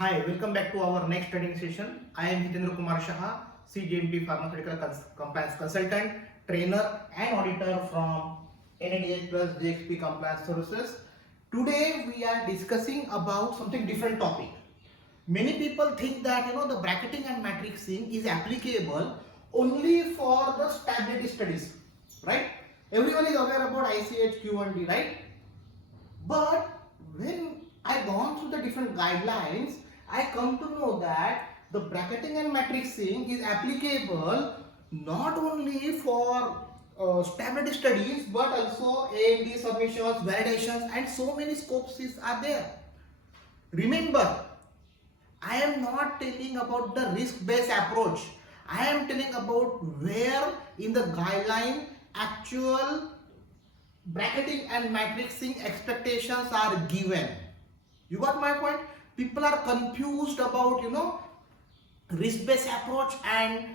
Hi, welcome back to our next training session. I am Hitendra Kumar Shah, CGMP Pharmaceutical Compliance Consultant, Trainer and Auditor from NADH plus GXP Compliance Services. Today we are discussing about something different topic. Many people think that the bracketing and matrixing is applicable only for the stability studies, right? Everyone is aware about ICH Q1D, right? But when I gone through the different guidelines, I come to know that the bracketing and matrixing is applicable not only for stability studies but also AMD submissions, validations, and so many scopes are there. Remember, I am not telling about the risk-based approach. I am telling about where in the guideline actual bracketing and matrixing expectations are given. You got my point? People are confused about risk-based approach and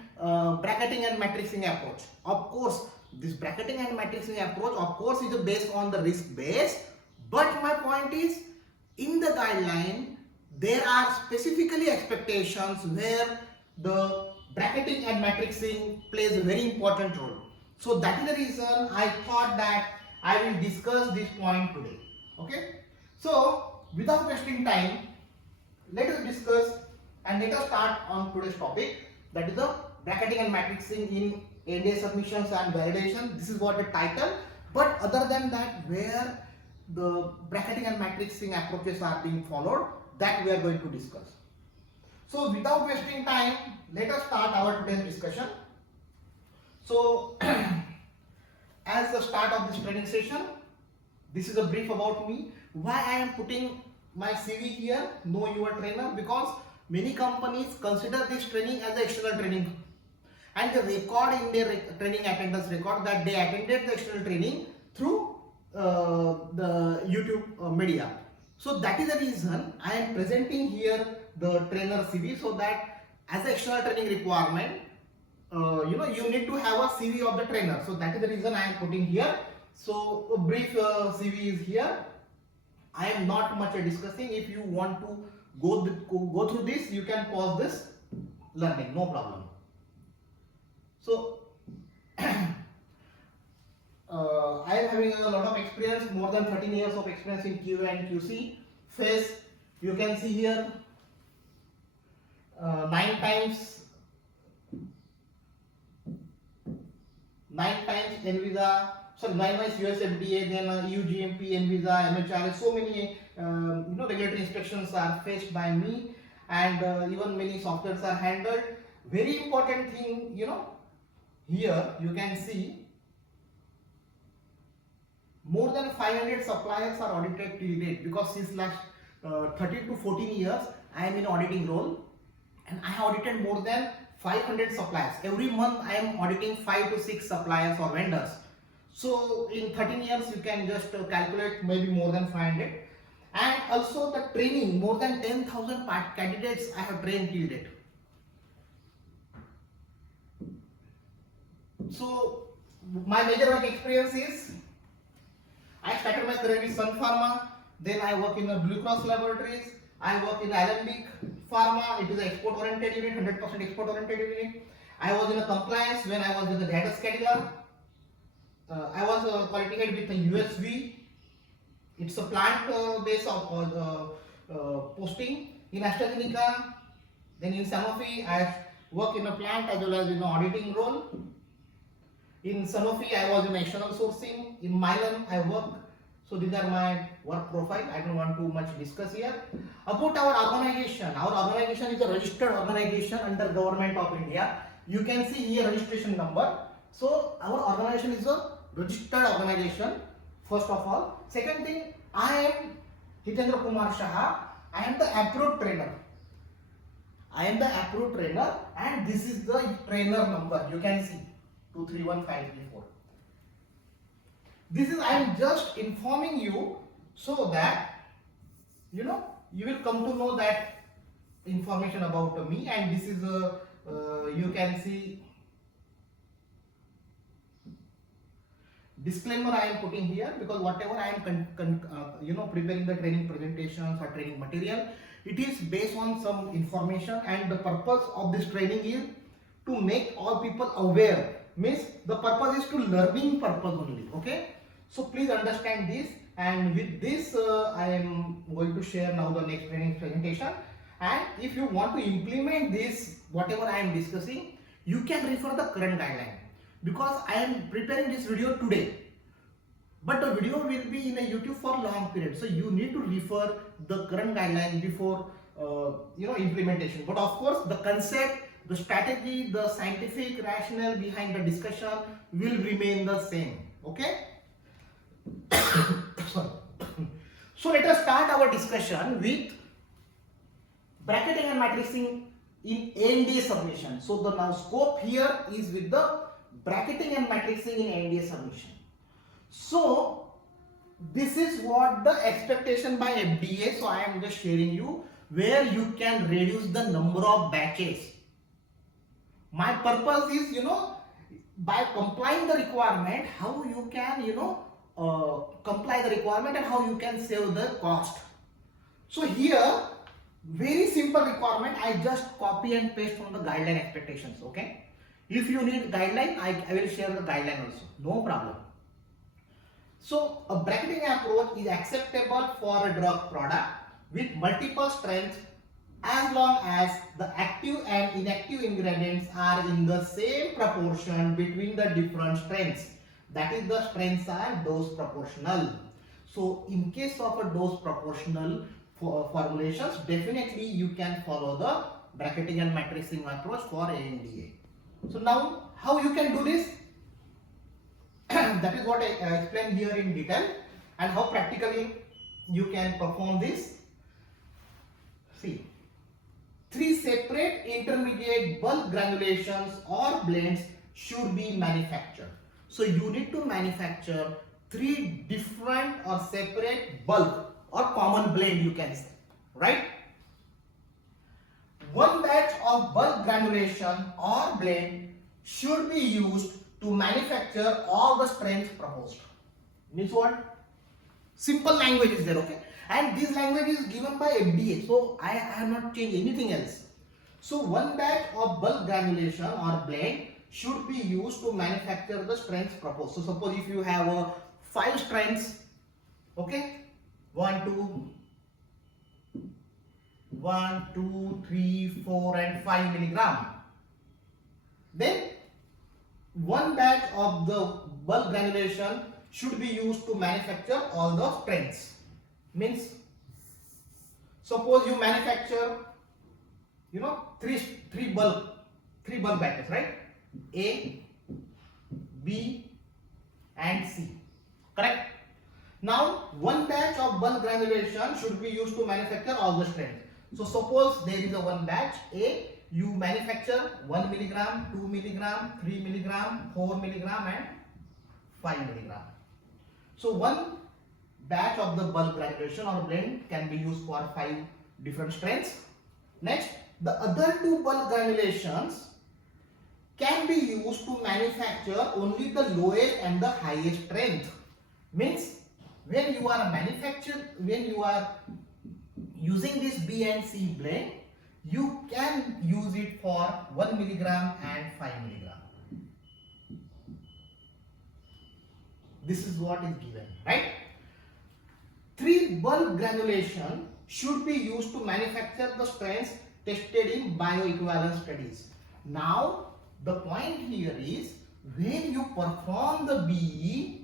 bracketing and matrixing approach. Of course, this bracketing and matrixing approach, of course, is based on the risk-based. But my point is, in the guideline, there are specifically expectations where the bracketing and matrixing plays a very important role. So that is the reason I thought that I will discuss this point today. Okay. So without wasting time, let us discuss and let us start on today's topic, that is the bracketing and matrixing in NDA submissions and validation. This is what the title. But other than that, where the bracketing and matrixing approaches are being followed, that we are going to discuss. So without wasting time, let us start our today's discussion. So as the start of this training session, this is a brief about me. Why I am putting my CV here, know your trainer, because many companies consider this training as an external training and they record in their training attendance record that they attended the external training through the YouTube media. So that is the reason I am presenting here the trainer CV, so that as an external training requirement, you need to have a CV of the trainer. So that is the reason I am putting here. So a brief CV is here. I am not much discussing. If you want to go through this, you can pause this learning, no problem. So I am having a lot of experience, more than 13 years of experience in QA and QC phase. You can see here 9 times NVISA, so 9 times US FDA, then EU GMP, NVISA, MHRA, so many regulatory inspections are faced by me, and even many softwares are handled. Very important thing, here you can see more than 500 suppliers are audited till date, because since last 13 to 14 years I am in auditing role and I have audited more than 500 suppliers. Every month I am auditing 5 to 6 suppliers or vendors. So in 13 years you can just calculate maybe more than 500. And also the training, more than 10,000 candidates I have trained till date. So my major work experience is, I started my career with Sun Pharma, then I work in Blue Cross Laboratories, I work in Alembic Pharma, it is an export oriented unit, 100% export oriented unit. I was in a compliance when I was with the data scheduler. I was a quality head with the USV. It's a plant base of posting in AstraZeneca. Then in Sanofi, I work in a plant as well as in an auditing role. In Sanofi, I was in external sourcing. In Milan, I work. So these are my work profile. I don't want to much discuss here. About our organization is a registered organization under Government of India. You can see here registration number. So our organization is a registered organization, first of all. Second thing, I am Hitendra Kumar Shah. I am the approved trainer. And this is the trainer number. You can see 231534. This is, I am just informing you so that you will come to know that information about me. And this is you can see disclaimer I am putting here, because whatever I am preparing the training presentations or training material, it is based on some information, and the purpose of this training is to make all people aware. Means the purpose is to learning purpose only. Okay, so please understand this. And with this I am going to share now the next training presentation. And if you want to implement this whatever I am discussing, you can refer the current guideline, because I am preparing this video today, but the video will be in a YouTube for long period, so you need to refer the current guideline before implementation. But of course the concept, the strategy, the scientific rationale behind the discussion will remain the same. Okay. So let us start our discussion with bracketing and matrixing in ANDA submission. So the now scope here is with the bracketing and matrixing in ANDA submission. So this is what the expectation by FDA. So I am just sharing you where you can reduce the number of batches. My purpose is, by complying the requirement, how you can, comply the requirement and how you can save the cost. So here, very simple requirement, I just copy and paste from the guideline expectations. Okay. If you need guideline, I will share the guideline also. No problem. So a bracketing approach is acceptable for a drug product with multiple strengths as long as the active and inactive ingredients are in the same proportion between the different strengths. That is, the strengths are dose proportional. So in case of a dose proportional formulations, definitely you can follow the bracketing and matrixing approach for ANDA. So now how you can do this? That is what I explained here in detail, and how practically you can perform this. See, 3 separate intermediate bulk granulations or blends should be manufactured. So you need to manufacture 3 different or separate bulk or common blend, you can say, right? 1 batch of bulk granulation or blend should be used to manufacture all the strengths proposed. Means what? Simple language is there, okay? And this language is given by FDA, so I have not changed anything else. So 1 batch of bulk granulation or blend should be used to manufacture the strengths proposed. So suppose if you have 5 strengths, okay, 1, 2, 3, 4 and 5 milligram. Then 1 batch of the bulk granulation should be used to manufacture all the strengths. Means suppose you manufacture 3 bulk batches, right? A, B and C, correct? Now 1 batch of bulk granulation should be used to manufacture all the strengths. So suppose there is a 1 batch A, you manufacture 1 milligram, 2 milligram, 3 milligram, 4 milligram and 5 milligram. So 1 batch of the bulk granulation or blend can be used for 5 different strengths. Next, the other 2 bulk granulations can be used to manufacture only the lowest and the highest strength. Means when you are using this B and C blend, you can use it for 1 milligram and 5 milligram. This is what is given, right? 3 bulk granulation should be used to manufacture the strengths tested in bioequivalence studies. Now the point here is, when you perform the BE,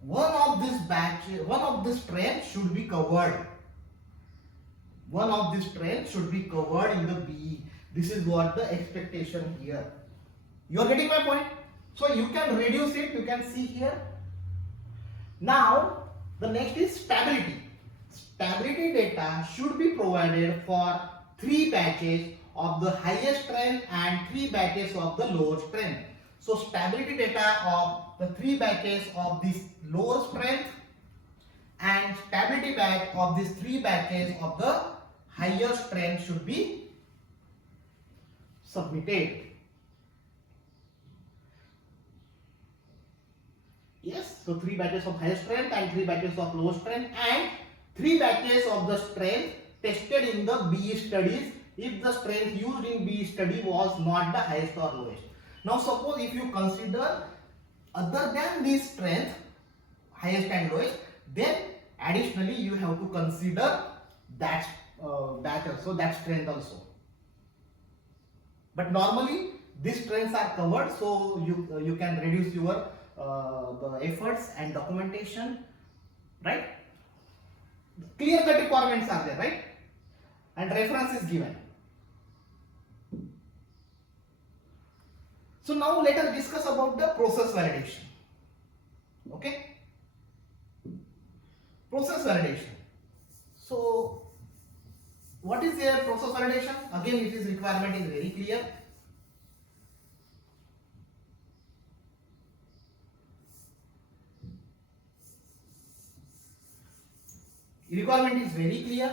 one of the strengths should be covered. One of the strengths should be covered in the BE. This is what the expectation here. You are getting my point? So you can reduce it, you can see here. Now the next is stability. Stability data should be provided for 3 batches of the highest strength and 3 batches of the lower strength. So stability data of the 3 batches of this lower strength and stability batch of these 3 batches of the higher strength should be submitted. Yes, so 3 batches of higher strength and 3 batches of low strength and 3 batches of the strength tested in the BE studies if the strength used in BE study was not the highest or lowest. Now suppose if you consider other than this strength, highest and lowest, then additionally you have to consider that batch also, that strength also. But normally these strengths are covered, so you can reduce your the efforts and documentation, right? Clear cut requirements are there, right? And reference is given. So now let us discuss about the process validation. Okay? Process validation. So what is their process validation? Again, it is requirement is very clear. Requirement is very clear.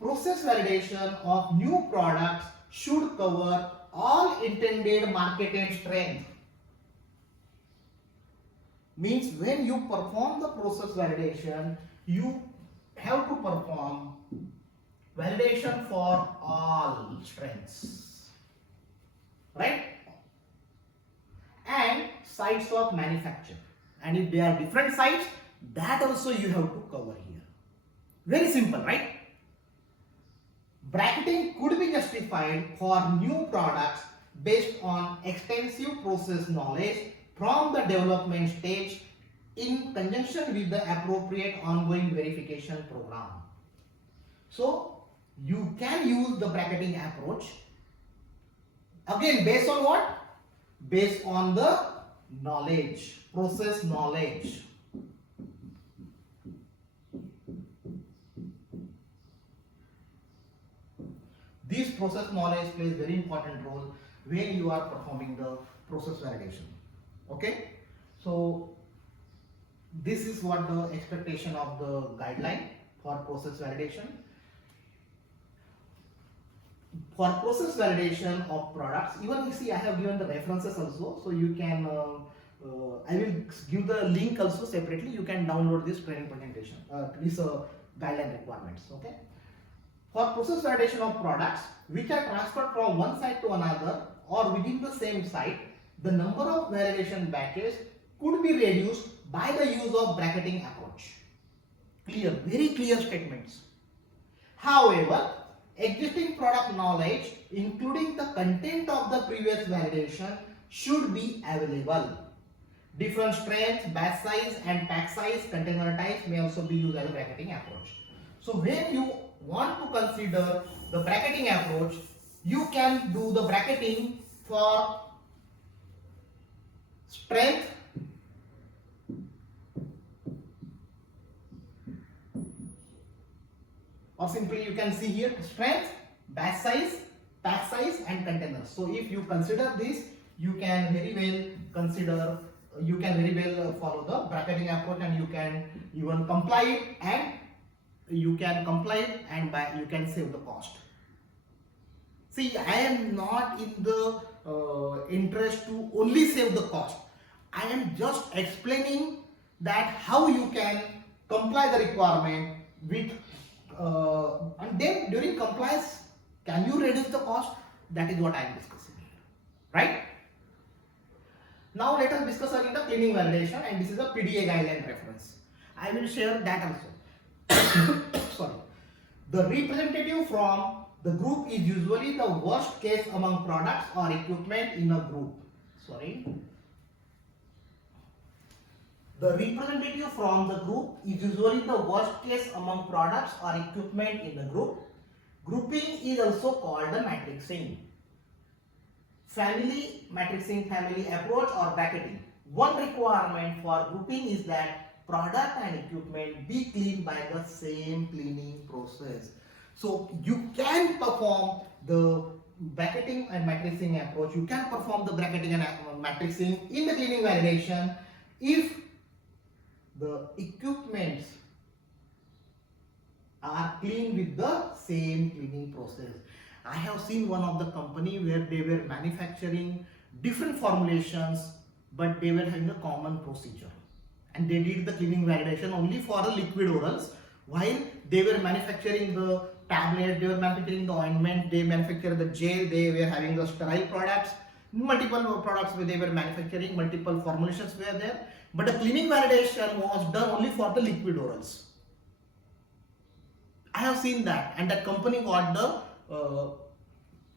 Process validation of new products should cover all intended marketed strength. Means when you perform the process validation, you have to perform validation for all strengths, right? And sites of manufacture. And if there are different sites, that also you have to cover here. Very simple, right? Bracketing could be justified for new products based on extensive process knowledge from the development stage in conjunction with the appropriate ongoing verification program. So you can use the bracketing approach. Again, based on what? Based on the knowledge, process knowledge. This process knowledge plays very important role when you are performing the process validation. Okay, so this is what the expectation of the guideline for process validation. For process validation of products, even you see I have given the references also, so you can I will give the link also separately. You can download this training presentation, this guideline requirements. Okay. For process validation of products which are transferred from one site to another or within the same site, the number of validation batches could be reduced by the use of bracketing approach. Clear, very clear statements. However, existing product knowledge, including the content of the previous validation, should be available. Different strengths, batch size and pack size, container types may also be used as a bracketing approach. So when you want to consider the bracketing approach, you can do the bracketing for strength, or simply you can see here strength, batch size, pack size and container. So if you consider this, you can very well consider, you can very well follow the bracketing approach, and you can even comply it, and you can comply it, and you can save the cost. See, I am not in the interest to only save the cost. I am just explaining that how you can comply the requirement with and then during compliance, can you reduce the cost? That is what I am discussing here, right? Now let us discuss again the cleaning validation, and this is a PDA guideline reference. I will share that also. Sorry. The representative from the group is usually the worst case among products or equipment in a group. Sorry. The representative from the group is usually the worst case among products or equipment in the group. Grouping is also called the matrixing. Family matrixing, family approach or bracketing. One requirement for grouping is that product and equipment be cleaned by the same cleaning process. So you can perform the bracketing and matrixing approach. You can perform the bracketing and matrixing in the cleaning validation if the equipments are cleaned with the same cleaning process. I have seen one of the company where they were manufacturing different formulations but they were having a common procedure. And they did the cleaning validation only for the liquid orals, while they were manufacturing the tablet, they were manufacturing the ointment, they manufactured the gel, they were having the sterile products, multiple products where they were manufacturing, multiple formulations were there, but the cleaning validation was done only for the liquid orals. I have seen that, and that company got the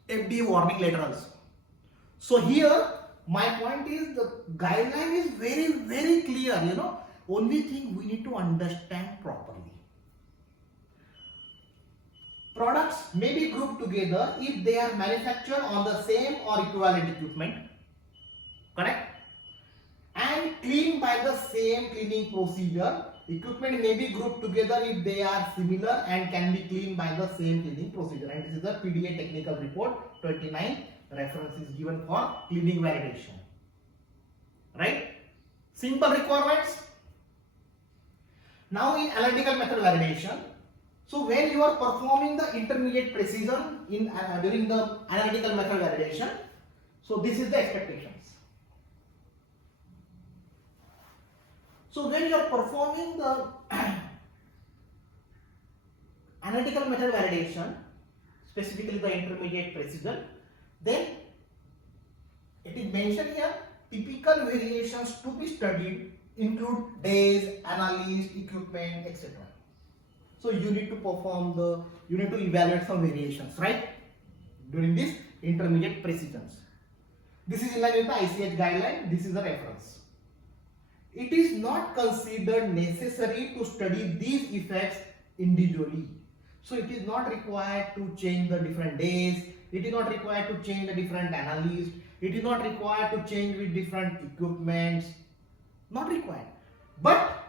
FDA warning letter also. So here my point is the guideline is very clear, only thing we need to understand properly. Products may be grouped together if they are manufactured on the same or equivalent equipment, correct? And cleaned by the same cleaning procedure. Equipment may be grouped together if they are similar and can be cleaned by the same cleaning procedure. And this is the PDA technical report 29 reference is given for cleaning validation. Right? Simple requirements. Now in analytical method validation, so when you are performing the intermediate precision in during the analytical method validation, so this is the expectations. So when you are performing the analytical method validation, specifically the intermediate precision, then it is mentioned here, typical variations to be studied include days, analysis, equipment, etc. So you need to evaluate some variations, right? During this intermediate precisions. This is in line with the ICH guideline, this is the reference. It is not considered necessary to study these effects individually. So it is not required to change the different days, it is not required to change the different analysis, it is not required to change with different equipments, not required. But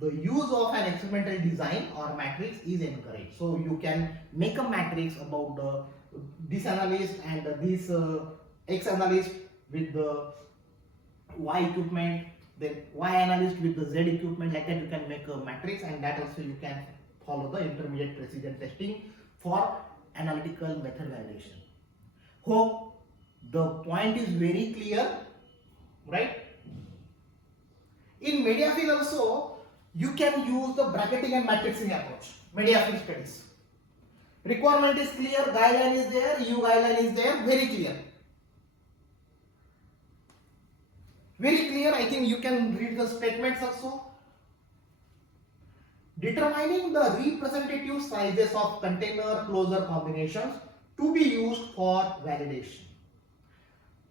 the use of an experimental design or matrix is encouraged. So you can make a matrix about this analyst and this X analyst with the Y equipment, then Y analyst with the Z equipment. Like that you can make a matrix, and that also you can follow the intermediate precision testing for analytical method validation. Hope the point is very clear, right? In Mediafield also you can use the bracketing and matrixing approach. Mediafield studies. Requirement is clear, guideline is there, EU guideline is there, very clear. Very clear, I think you can read the statements also. Determining the representative sizes of container closure combinations to be used for validation.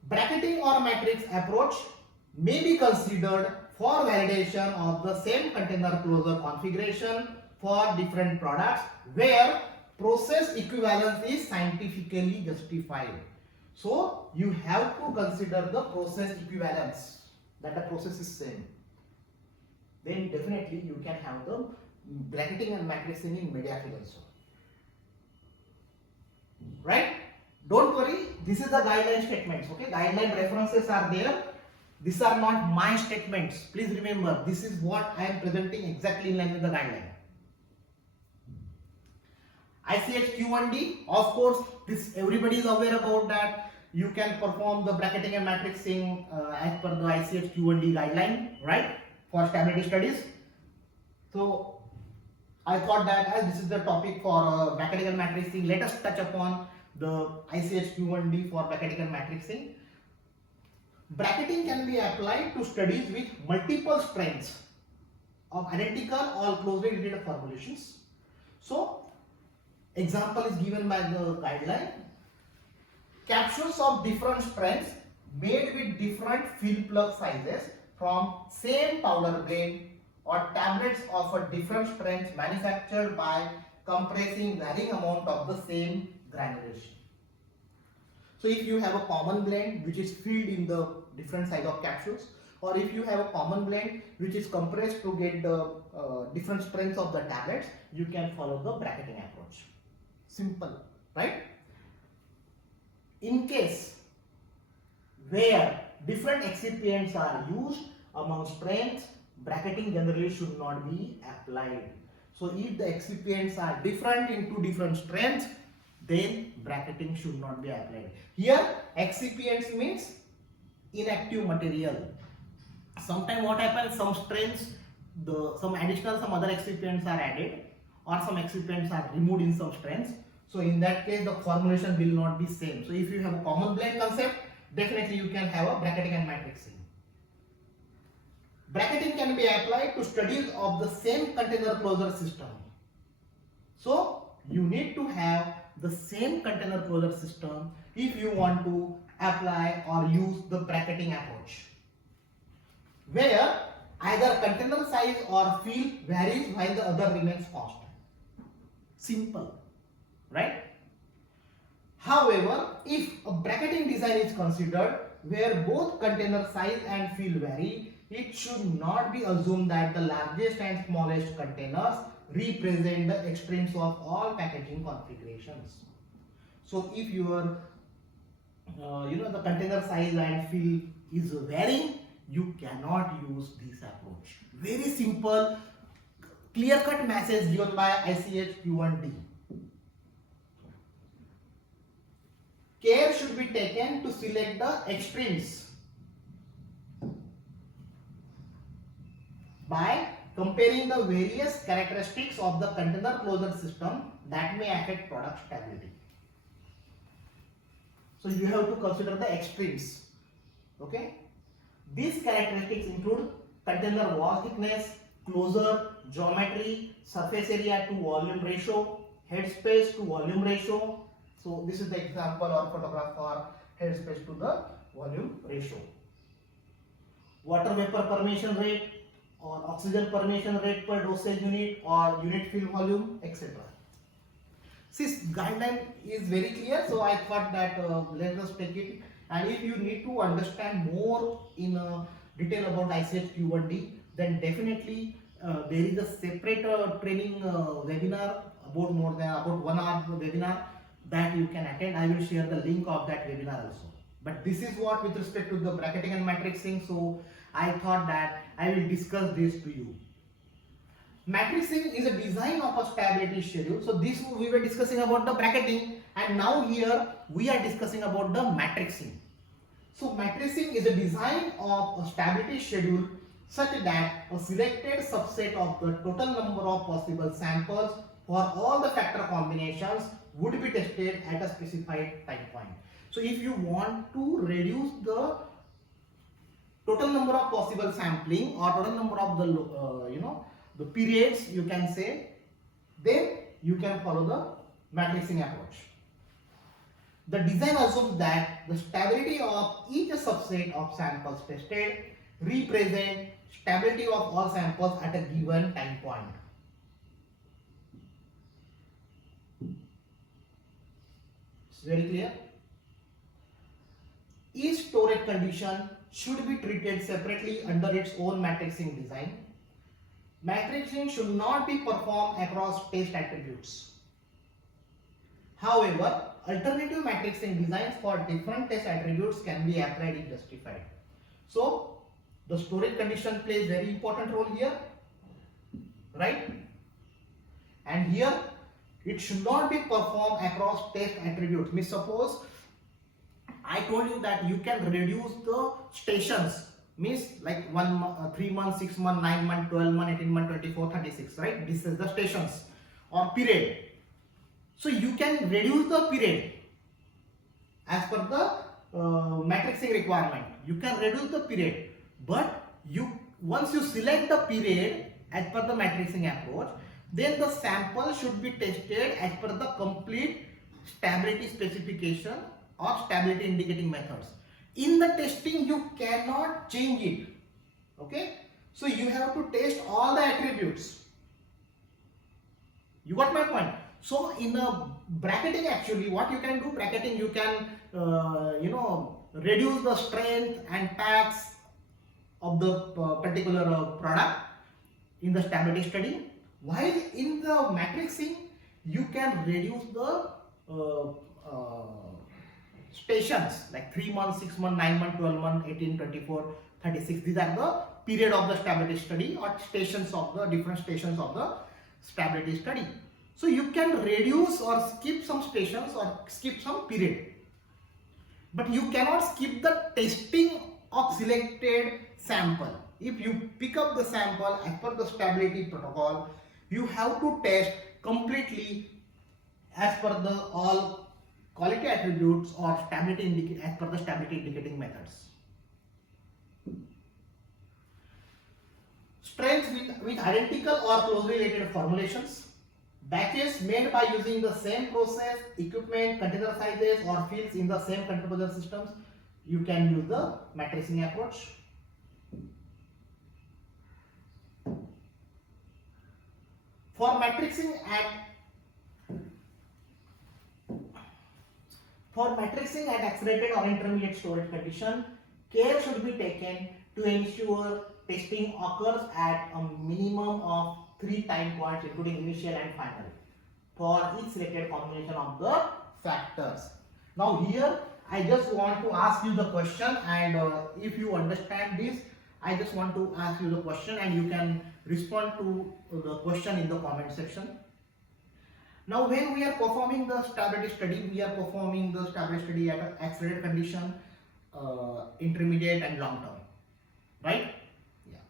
Bracketing or matrix approach may be considered for validation of the same container closure configuration for different products where process equivalence is scientifically justified. So you have to consider the process equivalence, that the process is same. Then definitely you can have the bracketing and matrixing in Mediafield also. Right? Don't worry, this is the guideline statements. Okay, guideline references are there. These are not my statements. Please remember, this is what I am presenting exactly in line with the guideline. ICH Q1D, of course, this everybody is aware about that. You can perform the bracketing and matrixing as per the ICH Q1D guideline, right? For stability studies. So I thought that as this is the topic for bracketing and matrixing, let us touch upon the ICH Q1D for bracketing and matrixing. Bracketing can be applied to studies with multiple strengths of identical or closely related formulations. So, example is given by the guideline. Capsules of different strengths made with different fill plug sizes from same powder grain or tablets of a different strength manufactured by compressing varying amount of the same granulation. So if you have a common blend which is filled in the different size of capsules, or if you have a common blend which is compressed to get the different strengths of the tablets, you can follow the bracketing approach. Simple, right? In case where different excipients are used among strengths, bracketing generally should not be applied. So if the excipients are different into different strengths, then bracketing should not be applied. Here excipients means inactive material. Sometimes what happens, some strengths, some other excipients are added, or some excipients are removed in some strengths. So in that case, the formulation will not be same. So if you have a common blend concept, definitely you can have a bracketing and matrixing. Bracketing can be applied to studies of the same container closure system. So you need to have the same container closure system if you want to apply or use the bracketing approach, where either container size or fill varies while the other remains constant. Simple, right? However, if a bracketing design is considered where both container size and fill vary, it should not be assumed that the largest and smallest containers represent the extremes of all packaging configurations. So if your the container size and fill is varying, you cannot use this approach. Very simple, clear-cut message given by ICH Q1D. Care should be taken to select the extremes by comparing the various characteristics of the container closure system that may affect product stability. So you have to consider the extremes. Okay. These characteristics include container wall thickness, closure, geometry, surface area to volume ratio, headspace to volume ratio. So this is the example or photograph for headspace to the volume ratio. Water vapor permeation rate or oxygen permeation rate per dosage unit or unit fill volume, etc. This guideline is very clear, so I thought that let us take it. And if you need to understand more in detail about ICH Q1D, then definitely there is a separate training webinar about 1 hour webinar that you can attend. I will share the link of that webinar also. But this is what with respect to the bracketing and matrixing, so I thought that I will discuss this to you. Matrixing is a design of a stability schedule. So this we were discussing about the bracketing, and now here we are discussing about the matrixing. So matrixing is a design of a stability schedule such that a selected subset of the total number of possible samples for all the factor combinations would be tested at a specified time point. So if you want to reduce the total number of possible sampling or total number of the the periods, you can say, then you can follow the matrixing approach. The design assumes that the stability of each subset of samples tested represent stability of all samples at a given time point. It's very clear. Each storage condition should be treated separately under its own matrixing design. Matrixing should not be performed across test attributes. However, alternative matrixing designs for different test attributes can be applied if justified. So, the storage condition plays very important role here, right? And here, it should not be performed across test attributes. Means suppose I told you that you can reduce the stations, means like 1 month, 3 months, 6 months, 9 months, 12 months, 18 months, 24, 36, right? This is the stations or period. So you can reduce the period as per the matrixing requirement. You can reduce the period, but once you select the period as per the matrixing approach, then the sample should be tested as per the complete stability specification or stability indicating methods. In the testing, you cannot change it. Okay, so you have to test all the attributes. You got my point? So in the bracketing, actually what you can do, bracketing, you can reduce the strength and packs of the particular product in the stability study, while in the matrixing you can reduce the stations like 3 months, 6 months, 9 months, 12 months, 18, 24, 36. These are the period of the stability study or stations of the different stations of the stability study. So you can reduce or skip some stations or skip some period, but you cannot skip the testing of selected sample. If you pick up the sample as per the stability protocol, you have to test completely as per the all quality attributes or stability as per the stability indicating methods. Strength with identical or closely related formulations. Batches made by using the same process, equipment, container sizes or fields in the same control process systems. You can use the matrixing approach. For matrixing at accelerated or intermediate storage condition, care should be taken to ensure testing occurs at a minimum of 3 time points including initial and final for each selected combination of the factors. Now here I just want to ask you the question, and if you understand this, I just want to ask you the question and you can respond to the question in the comment section. Now when we are performing the stability study, we are performing the stability study at an accelerated condition, intermediate and long term, right? Yeah.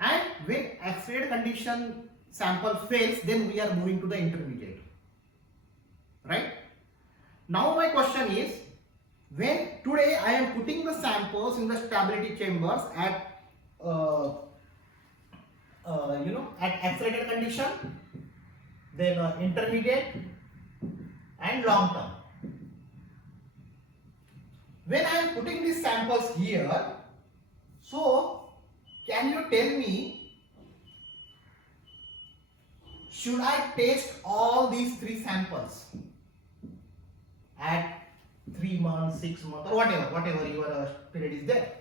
And when accelerated condition sample fails, then we are moving to the intermediate, right? Now my question is, when today I am putting the samples in the stability chambers at at accelerated condition, then intermediate and long term. When I am putting these samples here, so can you tell me, should I test all these 3 samples at 3 months, 6 months or whatever your period is there?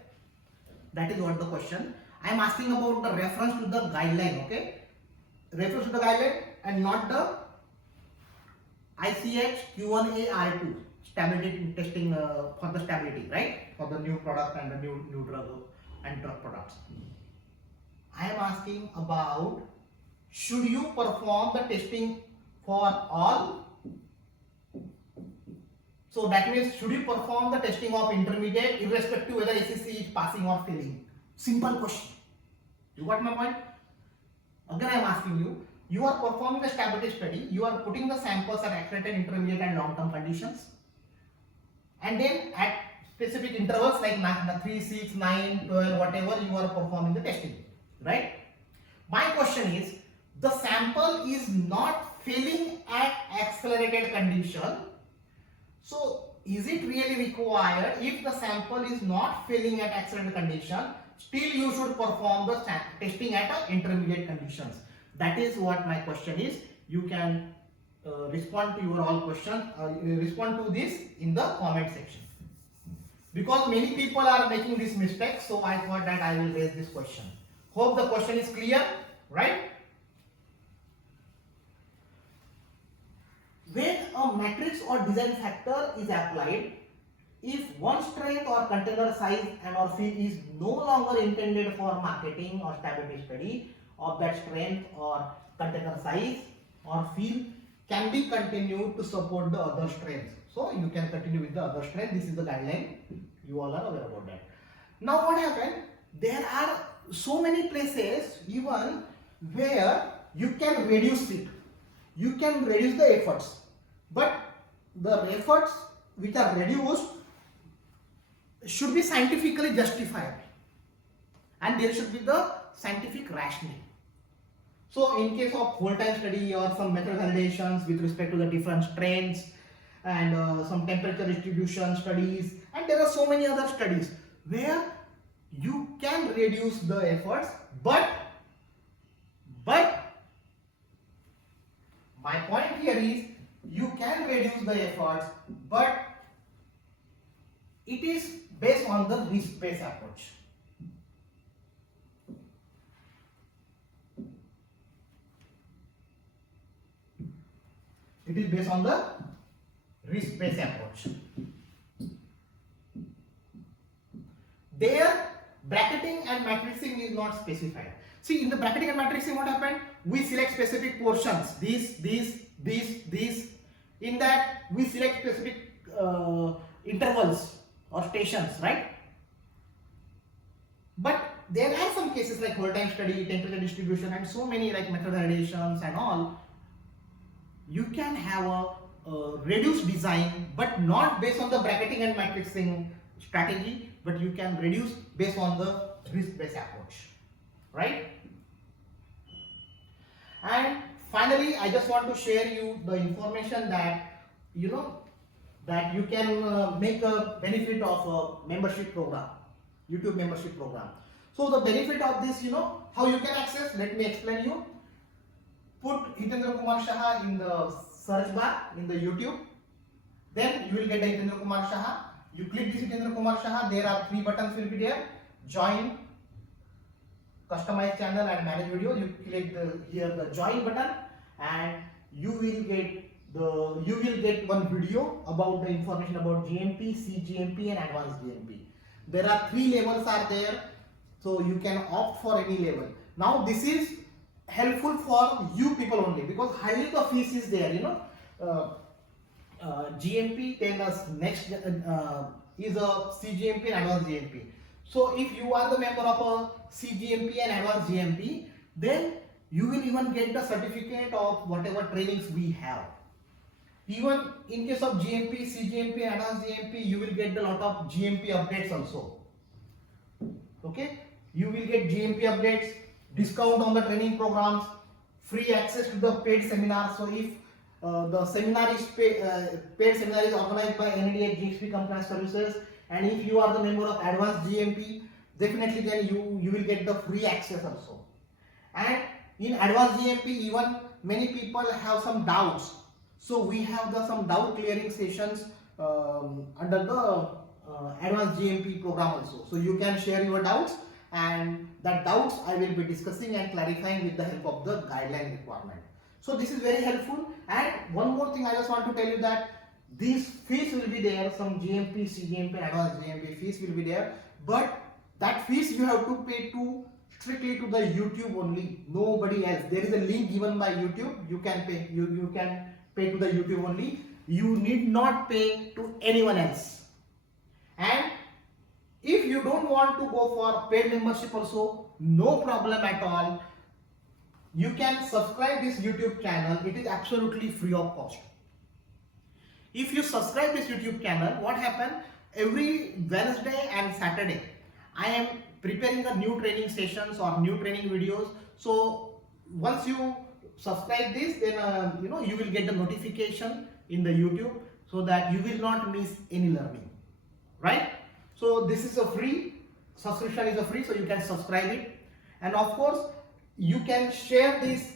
That is what the question. I am asking about the reference to the guideline, okay? Reference to the guideline and not the ICH Q1A R2 stability testing for the stability, right? For the new product and the new drug and drug products. I am asking about, should you perform the testing for all? So that means, should you perform the testing of intermediate irrespective whether ACC is passing or failing? Simple question. You got my point? Again I am asking you, you are performing the stability study, you are putting the samples at accelerated, intermediate and long term conditions, and then at specific intervals like 3, 6, 9, 12, whatever, you are performing the testing, right? My question is, the sample is not failing at accelerated condition. So is it really required, if the sample is not failing at accelerated condition, still you should perform the testing at intermediate conditions? That is what my question is. You can respond to your all questions, respond to this in the comment section. Because many people are making this mistake, so I thought that I will raise this question. Hope the question is clear, right? When a matrix or design factor is applied, if one strength or container size and or field is no longer intended for marketing or stability study of that strength or container size or field can be continued to support the other strengths. So you can continue with the other strength. This is the guideline. You all are aware about that. Now what happened? There are so many places even where you can reduce it. You can reduce the efforts. But the efforts which are reduced should be scientifically justified. And there should be the scientific rationale. So in case of whole time study or some method validations with respect to the different strengths and some temperature distribution studies, and there are so many other studies where you can reduce the efforts, but my point here is, you can reduce the efforts, but it is based on the risk-based approach. It is based on the risk-based approach. There, bracketing and matrixing is not specified. See, in the bracketing and matrixing, what happened? We select specific portions. These. In that, we select specific intervals or stations, right? But there are some cases like whole time study, temperature distribution, and so many like method validations and all. You can have a reduced design, but not based on the bracketing and matrixing strategy, but you can reduce based on the risk-based approach, right? And finally, I just want to share you the information that that you can make a benefit of a membership program, YouTube membership program. So the benefit of this, how you can access. Let me explain you. Put Hitendra Kumar Shah in the search bar in the YouTube. Then you will get the Hitendra Kumar Shah. You click this Hitendra Kumar Shah. There are 3 buttons will be there. Join, customize channel, and manage video. You click here the join button, and you will get one video about the information about GMP, CGMP, and advanced GMP. There are 3 levels are there, so you can opt for any level. Now this is helpful for you people only, because hardly the fees is there. GMP, then next is a CGMP and advanced GMP. So if you are the member of a CGMP and advanced GMP, then you will even get the certificate of whatever trainings we have. Even in case of GMP, CGMP and advanced GMP, you will get a lot of GMP updates also. Okay, you will get GMP updates, discount on the training programs, free access to the paid seminars. So if the seminar is paid seminar is organized by NDA GXP Compliance Services, and if you are the member of advanced GMP, definitely then you will get the free access also. And in advanced GMP, even many people have some doubts, so we have some doubt clearing sessions under the advanced GMP program also. So you can share your doubts, and that doubts I will be discussing and clarifying with the help of the guideline requirement. So this is very helpful. And one more thing I just want to tell you, that these fees will be there, some GMP, CGMP and advanced GMP fees will be there, but that fees you have to pay strictly to the YouTube only, nobody else. There is a link given by YouTube, you can pay, you can pay to the YouTube only. You need not pay to anyone else. And if you don't want to go for paid membership also, no problem at all. You can subscribe this YouTube channel. It is absolutely free of cost. If you subscribe this YouTube channel, what happens? Every Wednesday and Saturday, I am preparing a new training sessions or new training videos. So once you subscribe this, then you will get the notification in the YouTube, so that you will not miss any learning, right? So this is a free subscription, is a free, so you can subscribe it. And of course, you can share this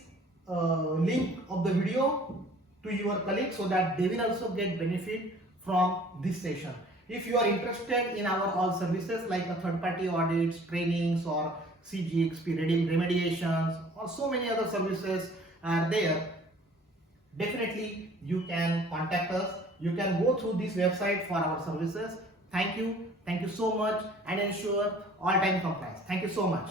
link of the video to your colleagues, so that they will also get benefit from this session. If you are interested in our all services like the third-party audits, trainings, or CGXP remediations, or so many other services are there, definitely you can contact us. You can go through this website for our services. Thank you so much, and ensure all-time compliance. Thank you so much.